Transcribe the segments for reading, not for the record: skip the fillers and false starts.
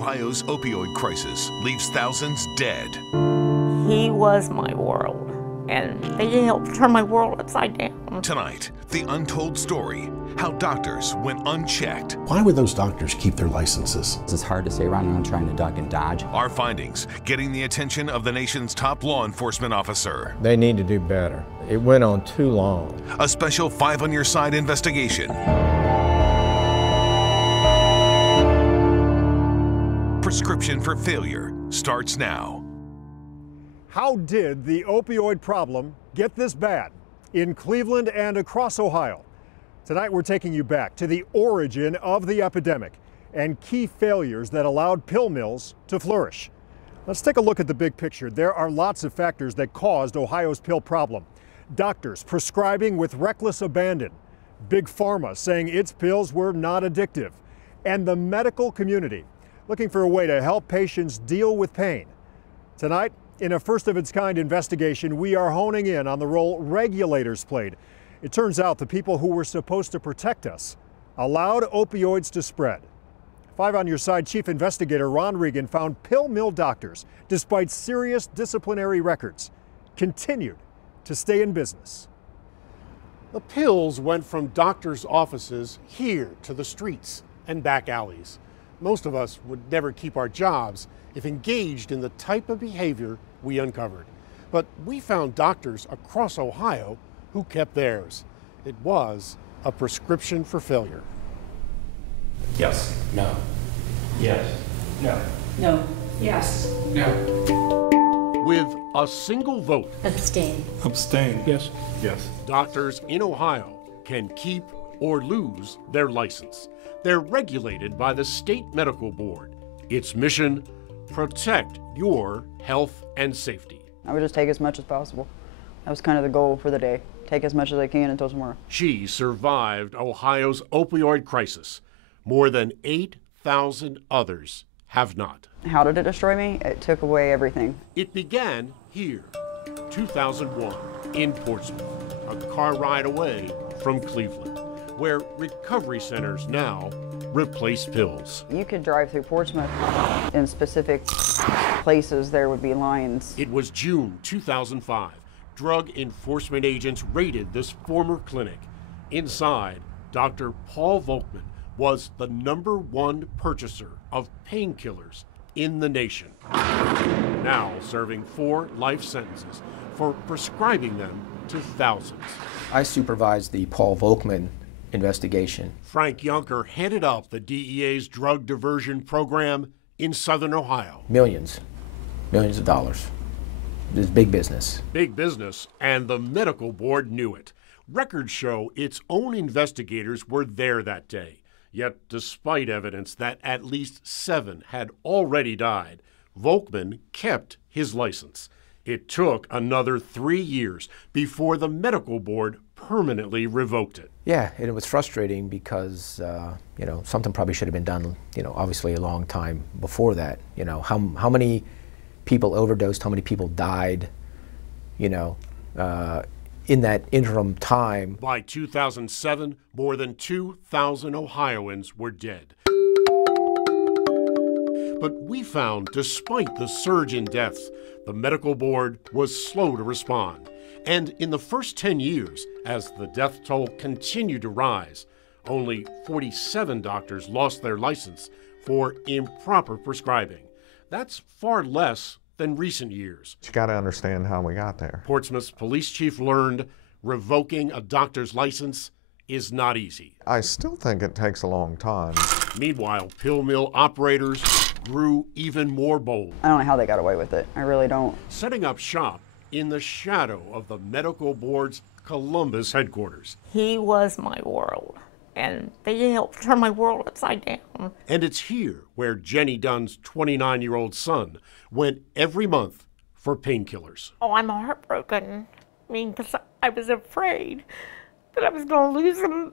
Ohio's opioid crisis leaves thousands dead. He was my world, and they helped turn my world upside down. Tonight, the untold story, how doctors went unchecked. Why would those doctors keep their licenses? It's hard to say running around trying to duck and dodge. Our findings getting the attention of the nation's top law enforcement officer. They need to do better. It went on too long. A special 5 on Your Side investigation. Prescription for Failure starts now. How did the opioid problem get this bad in Cleveland and across Ohio? Tonight we're taking you back to the origin of the epidemic and key failures that allowed pill mills to flourish. Let's take a look at the big picture. There are lots of factors that caused Ohio's pill problem. Doctors prescribing with reckless abandon, Big Pharma saying its pills were not addictive, and the medical community looking for a way to help patients deal with pain. Tonight, in a first-of-its-kind investigation, we are honing in on the role regulators played. It turns out the people who were supposed to protect us allowed opioids to spread. 5 on Your Side Chief Investigator Ron Regan found pill mill doctors, despite serious disciplinary records, continued to stay in business. The pills went from doctors' offices here to the streets and back alleys. Most of us would never keep our jobs if engaged in the type of behavior we uncovered. But we found doctors across Ohio who kept theirs. It was a prescription for failure. Yes. No. Yes. No. No. Yes. No. With a single vote, Abstain. Abstain. Yes. Yes. doctors in Ohio can keep or lose their license. They're regulated by the State Medical Board. Its mission, protect your health and safety. I would just take as much as possible. That was kind of the goal for the day. Take as much as I can until tomorrow. She survived Ohio's opioid crisis. More than 8,000 others have not. How did it destroy me? It took away everything. It began here, 2001, in Portsmouth, a car ride away from Cleveland, where recovery centers now replace pills. You could drive through Portsmouth. In specific places, there would be lines. It was June 2005. Drug enforcement agents raided this former clinic. Inside, Dr. Paul Volkman was the #1 purchaser of painkillers in the nation, now serving 4 life sentences for prescribing them to thousands. I supervised the Paul Volkman investigation. Frank Yunker headed up the DEA's drug diversion program in southern Ohio. Millions of dollars. This is big business. Big business, and the medical board knew it. Records show its own investigators were there that day. Yet, despite evidence that at least 7 had already died, Volkman kept his license. It took another 3 years before the medical board permanently revoked it. Yeah, and it was frustrating because, something probably should have been done, obviously a long time before that. How many people overdosed, how many people died, in that interim time. By 2007, more than 2,000 Ohioans were dead. But we found, despite the surge in deaths, the medical board was slow to respond. And in the first 10 years, as the death toll continued to rise, only 47 doctors lost their license for improper prescribing. That's far less than recent years. You got to understand how we got there. Portsmouth's police chief learned revoking a doctor's license is not easy. I still think it takes a long time. Meanwhile, pill mill operators grew even more bold. I don't know how they got away with it. I really don't. Setting up shop in the shadow of the medical board's Columbus headquarters. He was my world, and they helped turn my world upside down. And it's here where Jenny Dunn's 29-year-old son went every month for painkillers. Oh, I'm heartbroken. Because I was afraid that I was going to lose him.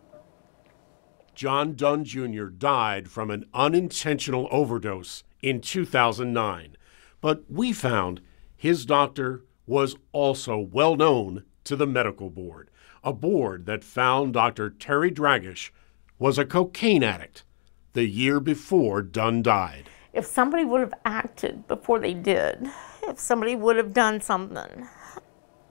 John Dunn Jr. died from an unintentional overdose in 2009. But we found his doctor was also well known to the medical board, a board that found Dr. Terry Dragish was a cocaine addict the year before Dunn died. If somebody would have acted before they did, if somebody would have done something,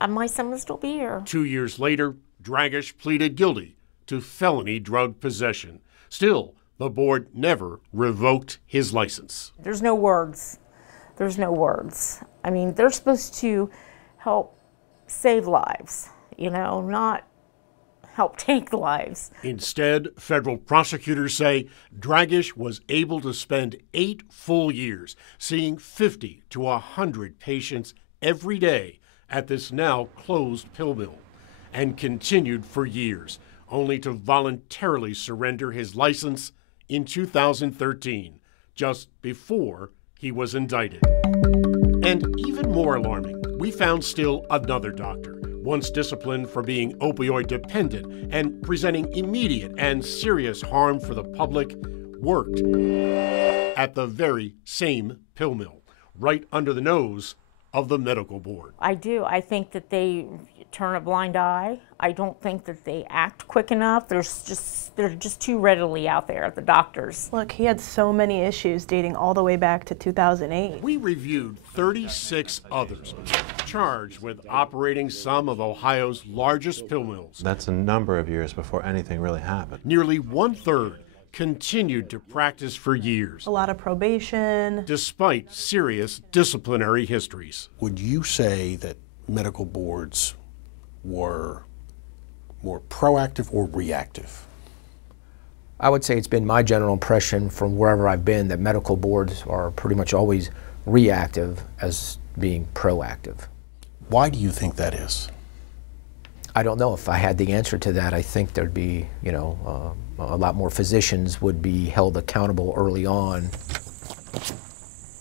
my son would still be here. 2 years later, Dragish pleaded guilty to felony drug possession. Still, the board never revoked his license. There's no words. There's no words. I mean, they're supposed to help save lives, you know, not help take lives. Instead, federal prosecutors say Dragish was able to spend 8 full years seeing 50 to 100 patients every day at this now closed pill mill, and continued for years, only to voluntarily surrender his license in 2013, just before he was indicted. And even more alarming, we found still another doctor, once disciplined for being opioid dependent and presenting immediate and serious harm for the public, worked at the very same pill mill, right under the nose of the medical board. I do. I think that they turn a blind eye. I don't think that they act quick enough. They're just too readily out there, the doctors. Look, he had so many issues dating all the way back to 2008. We reviewed 36 others charged with operating some of Ohio's largest pill mills. That's a number of years before anything really happened. Nearly 1/3 continued to practice for years. A lot of probation. Despite serious disciplinary histories. Would you say that medical boards were more proactive or reactive? I would say it's been my general impression from wherever I've been that medical boards are pretty much always reactive as being proactive. Why do you think that is? I don't know. If I had the answer to that, I think there'd be, you know, a lot more physicians would be held accountable early on.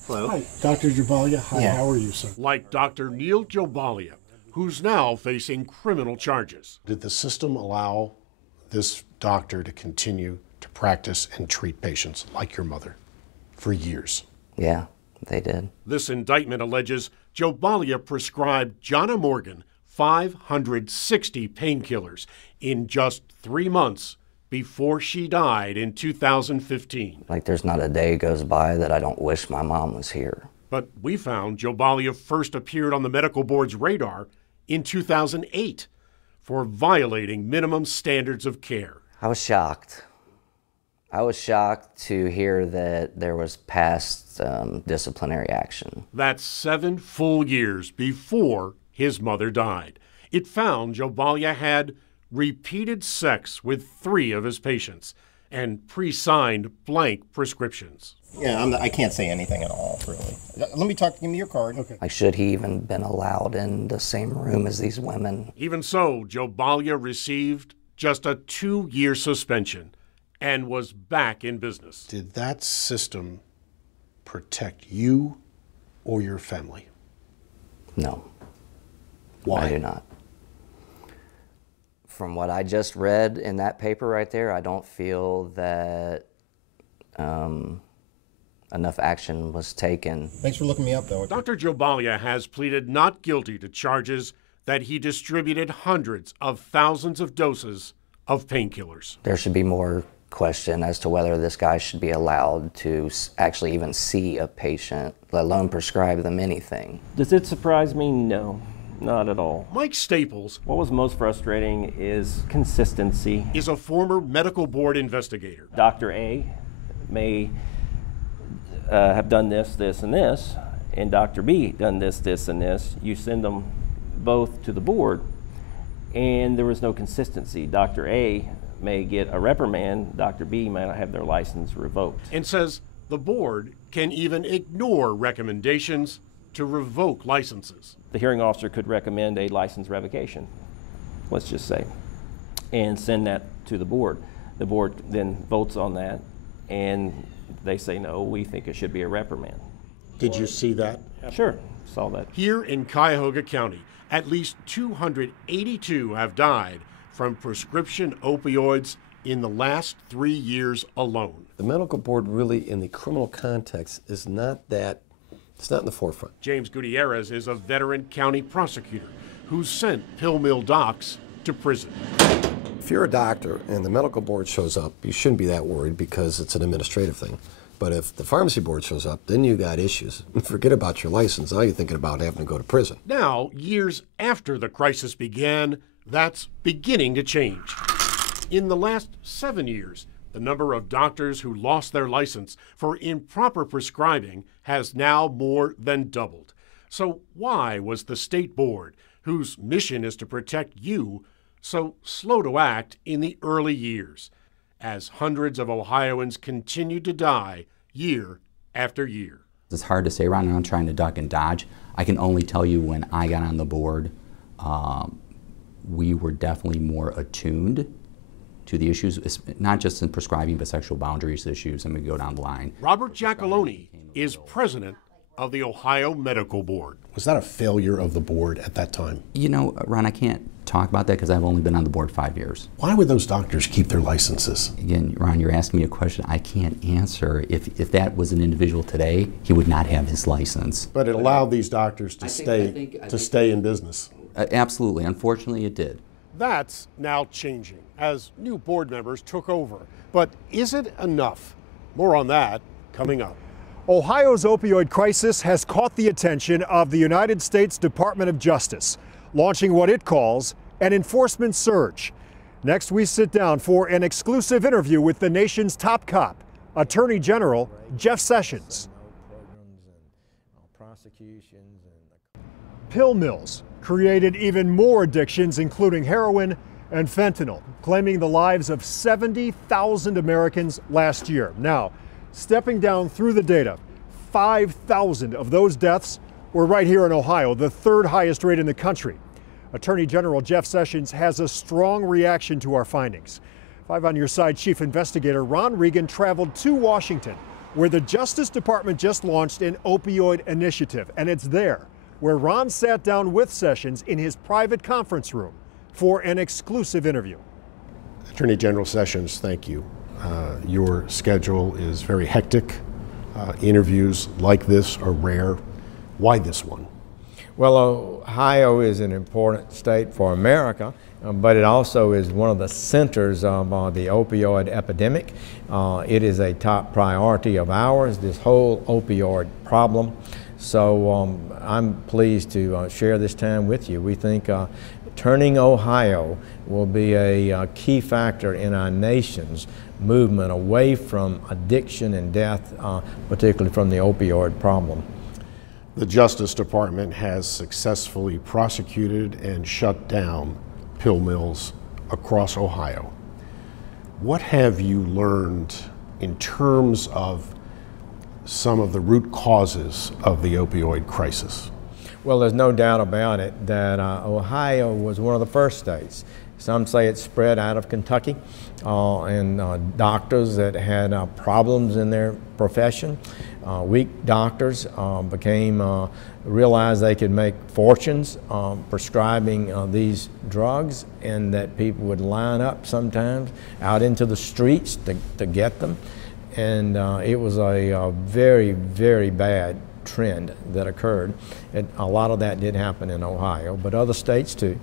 Hello. Hi, Dr. Jobalia. Hi, how are you, sir? Like Dr. Neil Jobalia, who's now facing criminal charges. Did the system allow this doctor to continue to practice and treat patients like your mother for years? Yeah, they did. This indictment alleges Jobalia prescribed Jonna Morgan 560 painkillers in just 3 months before she died in 2015. Like, there's not a day goes by that I don't wish my mom was here. But we found Jobalia first appeared on the medical board's radar in 2008 for violating minimum standards of care. I was shocked. I was shocked to hear that there was past disciplinary action. That's 7 full years before his mother died. It found Jobalia had repeated sex with 3 of his patients and pre-signed blank prescriptions. Yeah, I can't say anything at all, really. Let me talk, give me your card. Okay. Like, should he even been allowed in the same room as these women? Even so, Jobalia received just a 2-year suspension and was back in business. Did that system protect you or your family? No. Why? I do not. From what I just read in that paper right there, I don't feel that enough action was taken. Thanks for looking me up, though. Dr. Jobalia has pleaded not guilty to charges that he distributed hundreds of thousands of doses of painkillers. There should be more question as to whether this guy should be allowed to actually even see a patient, let alone prescribe them anything. Does it surprise me? No. Not at all. Mike Staples, what was most frustrating is consistency. Is a former medical board investigator. Dr. A may have done this, this, and this, and Dr. B done this, this, and this. You send them both to the board, and there was no consistency. Dr. A may get a reprimand. Dr. B may not have their license revoked. And says the board can even ignore recommendations to revoke licenses. The hearing officer could recommend a license revocation, let's just say, and send that to the board. The board then votes on that, and they say, no, we think it should be a reprimand. Did you see that? Sure, saw that. Here in Cuyahoga County, at least 282 have died from prescription opioids in the last 3 years alone. The medical board really, in the criminal context, is not that. It's not in the forefront. James Gutierrez is a veteran county prosecutor who sent pill mill docs to prison. If you're a doctor and the medical board shows up, you shouldn't be that worried because it's an administrative thing. But if the pharmacy board shows up, then you got issues. Forget about your license. Now you're thinking about having to go to prison. Now, years after the crisis began, that's beginning to change. In the last 7 years, the number of doctors who lost their license for improper prescribing has now more than doubled. So why was the state board, whose mission is to protect you, so slow to act in the early years, as hundreds of Ohioans continue to die year after year? It's hard to say right now, I'm trying to duck and dodge. I can only tell you when I got on the board, we were definitely more attuned to the issues, not just in prescribing, but sexual boundaries issues, and we go down the line. Robert Giacalone is president of the Ohio Medical Board. Was that a failure of the board at that time? You know, Ron, I can't talk about that because I've only been on the board 5 years. Why would those doctors keep their licenses? Again, Ron, you're asking me a question I can't answer. If that was an individual today, he would not have his license. But it allowed these doctors to stay in business. Absolutely. Unfortunately, it did. That's now changing as new board members took over. But is it enough? More on that coming up. Ohio's opioid crisis has caught the attention of the United States Department of Justice, launching what it calls an enforcement surge. Next, we sit down for an exclusive interview with the nation's top cop, Attorney General Jeff Sessions. Pill mills created even more addictions, including heroin and fentanyl, claiming the lives of 70,000 Americans last year. Now, stepping down through the data, 5,000 of those deaths were right here in Ohio, the third highest rate in the country. Attorney General Jeff Sessions has a strong reaction to our findings. 5 on your side, Chief Investigator Ron Regan traveled to Washington, where the Justice Department just launched an opioid initiative, and it's there where Ron sat down with Sessions in his private conference room for an exclusive interview. Attorney General Sessions, thank you. Your schedule is very hectic. Interviews like this are rare. Why this one? Well, Ohio is an important state for America, but it also is one of the centers of the opioid epidemic. It is a top priority of ours, this whole opioid problem. So I'm pleased to share this time with you. We think turning Ohio will be a key factor in our nation's movement away from addiction and death, particularly from the opioid problem. The Justice Department has successfully prosecuted and shut down pill mills across Ohio. What have you learned in terms of some of the root causes of the opioid crisis? Well, there's no doubt about it that Ohio was one of the first states. Some say it spread out of Kentucky, and doctors that had problems in their profession, weak doctors, realized they could make fortunes prescribing these drugs, and that people would line up sometimes out into the streets to get them. And it was a very, very bad trend that occurred. A lot of that did happen in Ohio, but other states too.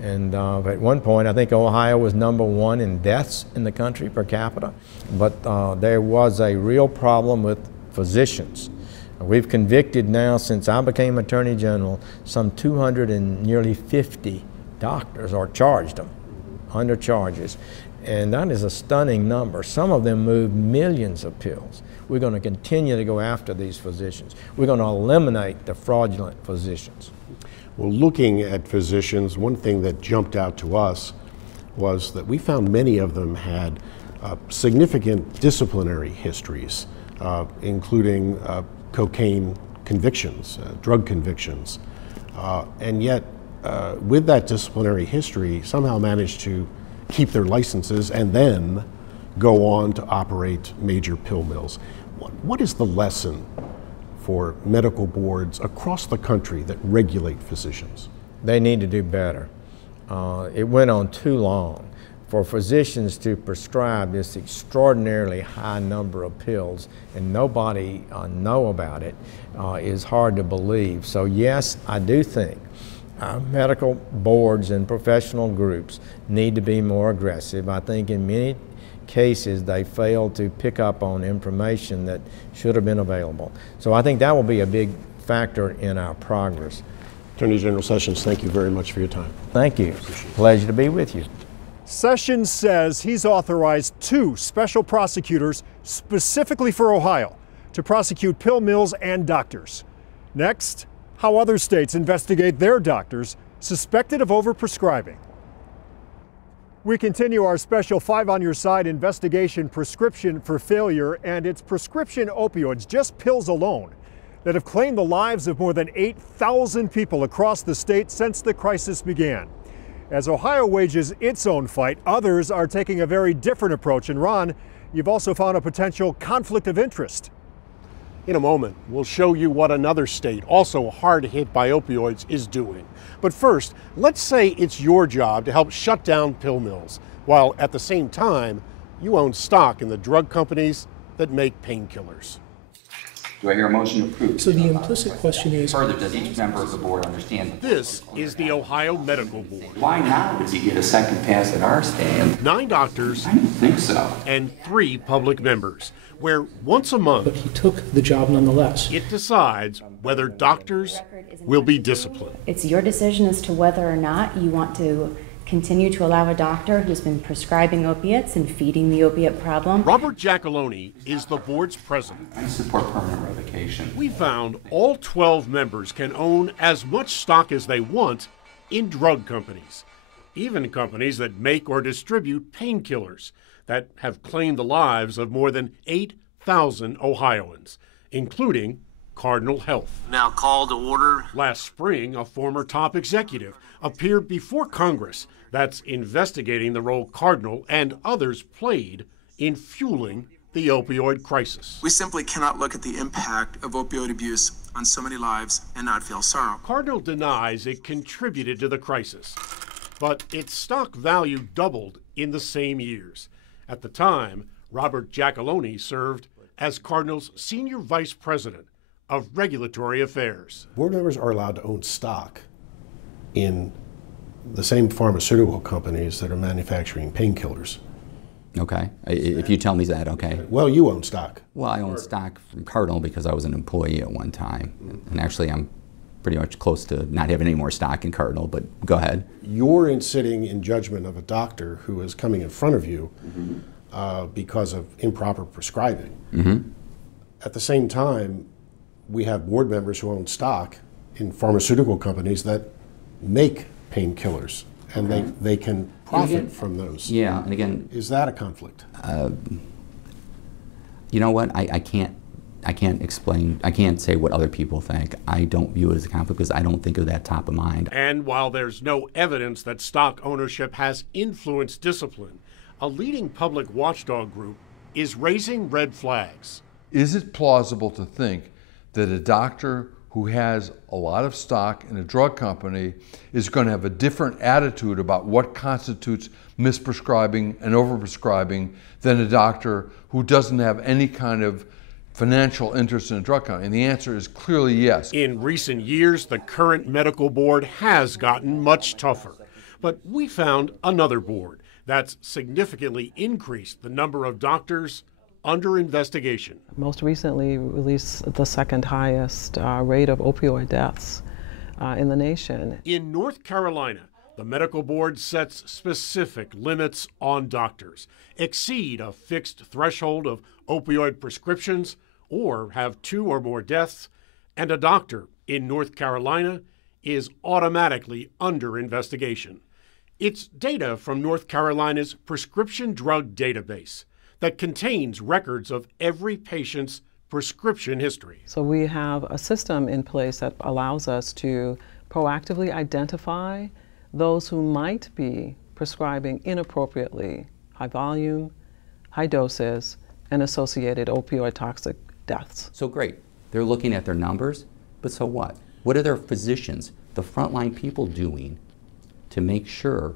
And at one point, I think Ohio was #1 in deaths in the country per capita. But there was a real problem with physicians. We've convicted now, since I became Attorney General, some 250 doctors, or charged them under charges. And that is a stunning number. Some of them move millions of pills. We're going to continue to go after these physicians. We're going to eliminate the fraudulent physicians. Well, looking at physicians, one thing that jumped out to us was that we found many of them had significant disciplinary histories, including cocaine convictions, drug convictions. And yet, with that disciplinary history, somehow managed to keep their licenses and then go on to operate major pill mills. What is the lesson for medical boards across the country that regulate physicians? They need to do better. It went on too long. For physicians to prescribe this extraordinarily high number of pills and nobody know about it is hard to believe. So yes, I do think medical boards and professional groups need to be more aggressive. I think in many cases, they failed to pick up on information that should have been available. So I think that will be a big factor in our progress. Attorney General Sessions, thank you very much for your time. Thank you. Pleasure to be with you. Sessions says he's authorized 2 special prosecutors specifically for Ohio to prosecute pill mills and doctors. Next, how other states investigate their doctors suspected of overprescribing. We continue our special 5 on Your Side investigation, Prescription for Failure, and it's prescription opioids, just pills alone, that have claimed the lives of more than 8,000 people across the state since the crisis began. As Ohio wages its own fight, others are taking a very different approach. And Ron, you've also found a potential conflict of interest. In a moment, we'll show you what another state, also hard hit by opioids, is doing. But first, let's say it's your job to help shut down pill mills, while at the same time, you own stock in the drug companies that make painkillers. Do I hear a motion to approve? So the implicit question is, Further, does each member of the board understand? This is the Ohio Medical Board. Why now does he get a second pass at our stand? 9 doctors. I didn't think so. And 3 public members, where once a month, but he took the job nonetheless. it decides whether doctors will be disciplined. It's your decision as to whether or not you want to continue to allow a doctor who's been prescribing opiates and feeding the opiate problem. Robert Giacalone is the board's president. I support permanent revocation. We found all 12 members can own as much stock as they want in drug companies, even companies that make or distribute painkillers that have claimed the lives of more than 8,000 Ohioans, including Cardinal Health. Now call to order. Last spring, a former top executive appeared before Congress that's investigating the role Cardinal and others played in fueling the opioid crisis. We simply cannot look at the impact of opioid abuse on so many lives and not feel sorrow. Cardinal denies it contributed to the crisis, but its stock value doubled in the same years. At the time, Robert Giacalone served as Cardinal's senior vice president of regulatory affairs. Board members are allowed to own stock in the same pharmaceutical companies that are manufacturing painkillers. Okay, if you tell me that, okay. Well, you own stock. Well, I own stock from Cardinal because I was an employee at one time. And actually, I'm pretty much close to not having any more stock in Cardinal, but go ahead. You're sitting in judgment of a doctor who is coming in front of you because of improper prescribing. At the same time, we have board members who own stock in pharmaceutical companies that make painkillers, and they can profit from those. Yeah, and again, is that a conflict? You know what? I can't explain. I can't say what other people think. I don't view it as a conflict because I don't think of that top of mind. And while there's no evidence that stock ownership has influenced discipline, a leading public watchdog group is raising red flags. Is it plausible to think that a doctor who has a lot of stock in a drug company is going to have a different attitude about what constitutes misprescribing and overprescribing than a doctor who doesn't have any kind of financial interest in a drug company? And the answer is clearly yes. In recent years, the current medical board has gotten much tougher. But we found another board that's significantly increased the number of doctors under investigation. Most recently released the second highest rate of opioid deaths in the nation. In North Carolina, the medical board sets specific limits on doctors, exceed a fixed threshold of opioid prescriptions, or have 2 or more deaths, and a doctor in North Carolina is automatically under investigation. It's data from North Carolina's prescription drug database that contains records of every patient's prescription history. So we have a system in place that allows us to proactively identify those who might be prescribing inappropriately high volume, high doses, and associated opioid toxic deaths. So great, they're looking at their numbers, but so what? What are their physicians, the frontline people, doing to make sure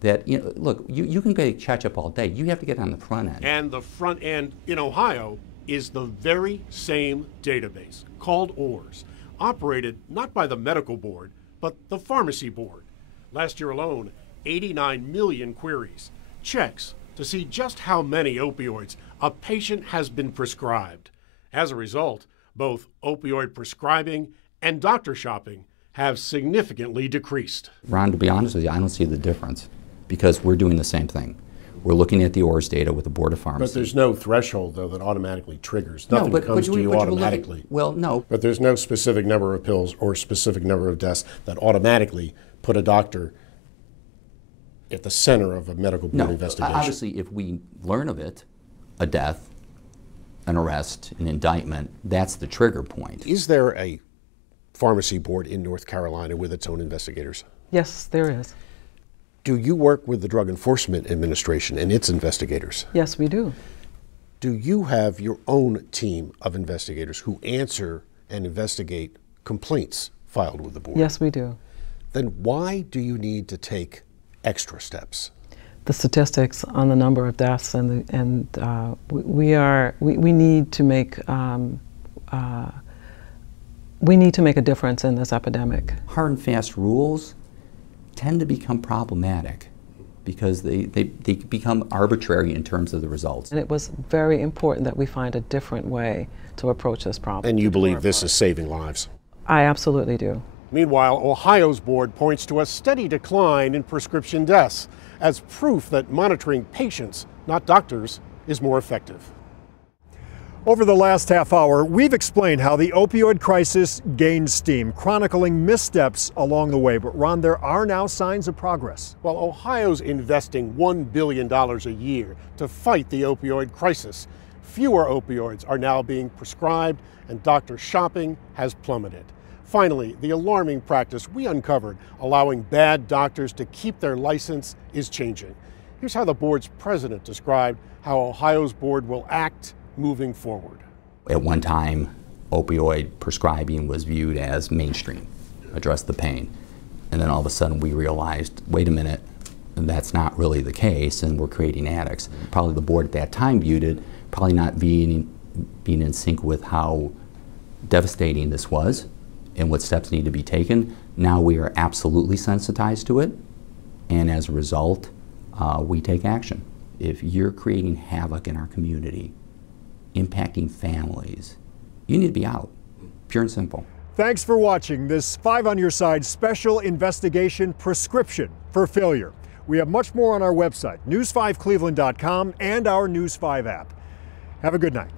that, you know, look, you can get catch up all day. You have to get on the front end. And the front end in Ohio is the very same database, called ORS, operated not by the medical board, but the pharmacy board. Last year alone, 89 million queries, checks to see just how many opioids a patient has been prescribed. As a result, both opioid prescribing and doctor shopping have significantly decreased. Ron, to be honest with you, I don't see the difference because we're doing the same thing. We're looking at the ORS data with the Board of Pharmacy. But there's no threshold, though, that automatically triggers. Nothing comes to you automatically. Well, no. But there's no specific number of pills or specific number of deaths that automatically put a doctor at the center of a medical board investigation. Obviously, if we learn of it, a death, an arrest, an indictment, that's the trigger point. Is there a pharmacy board in North Carolina with its own investigators? Yes, there is. Do you work with the Drug Enforcement Administration and its investigators? Yes, we do. Do you have your own team of investigators who answer and investigate complaints filed with the board? Yes, we do. Then why do you need to take extra steps? The statistics on the number of deaths and we need to make a difference in this epidemic. Hard and fast rules tend to become problematic because they become arbitrary in terms of the results. And it was very important that we find a different way to approach this problem. And you believe this is saving lives? I absolutely do. Meanwhile, Ohio's board points to a steady decline in prescription deaths as proof that monitoring patients, not doctors, is more effective. Over the last half hour, we've explained how the opioid crisis gained steam, chronicling missteps along the way. But Ron, there are now signs of progress. Well, Ohio's investing $1 billion a year to fight the opioid crisis. Fewer opioids are now being prescribed, and doctor shopping has plummeted. Finally, the alarming practice we uncovered, allowing bad doctors to keep their license, is changing. Here's how the board's president described how Ohio's board will act moving forward. At one time, opioid prescribing was viewed as mainstream, address the pain. And then all of a sudden we realized, wait a minute, that's not really the case, and we're creating addicts. Probably the board at that time viewed it, probably not being in sync with how devastating this was and what steps need to be taken. Now we are absolutely sensitized to it, and as a result, we take action. If you're creating havoc in our community, impacting families, you need to be out, pure and simple. Thanks for watching this 5 on Your Side special investigation prescription for failure. We have much more on our website, news5cleveland.com, and our News 5 app. Have a good night.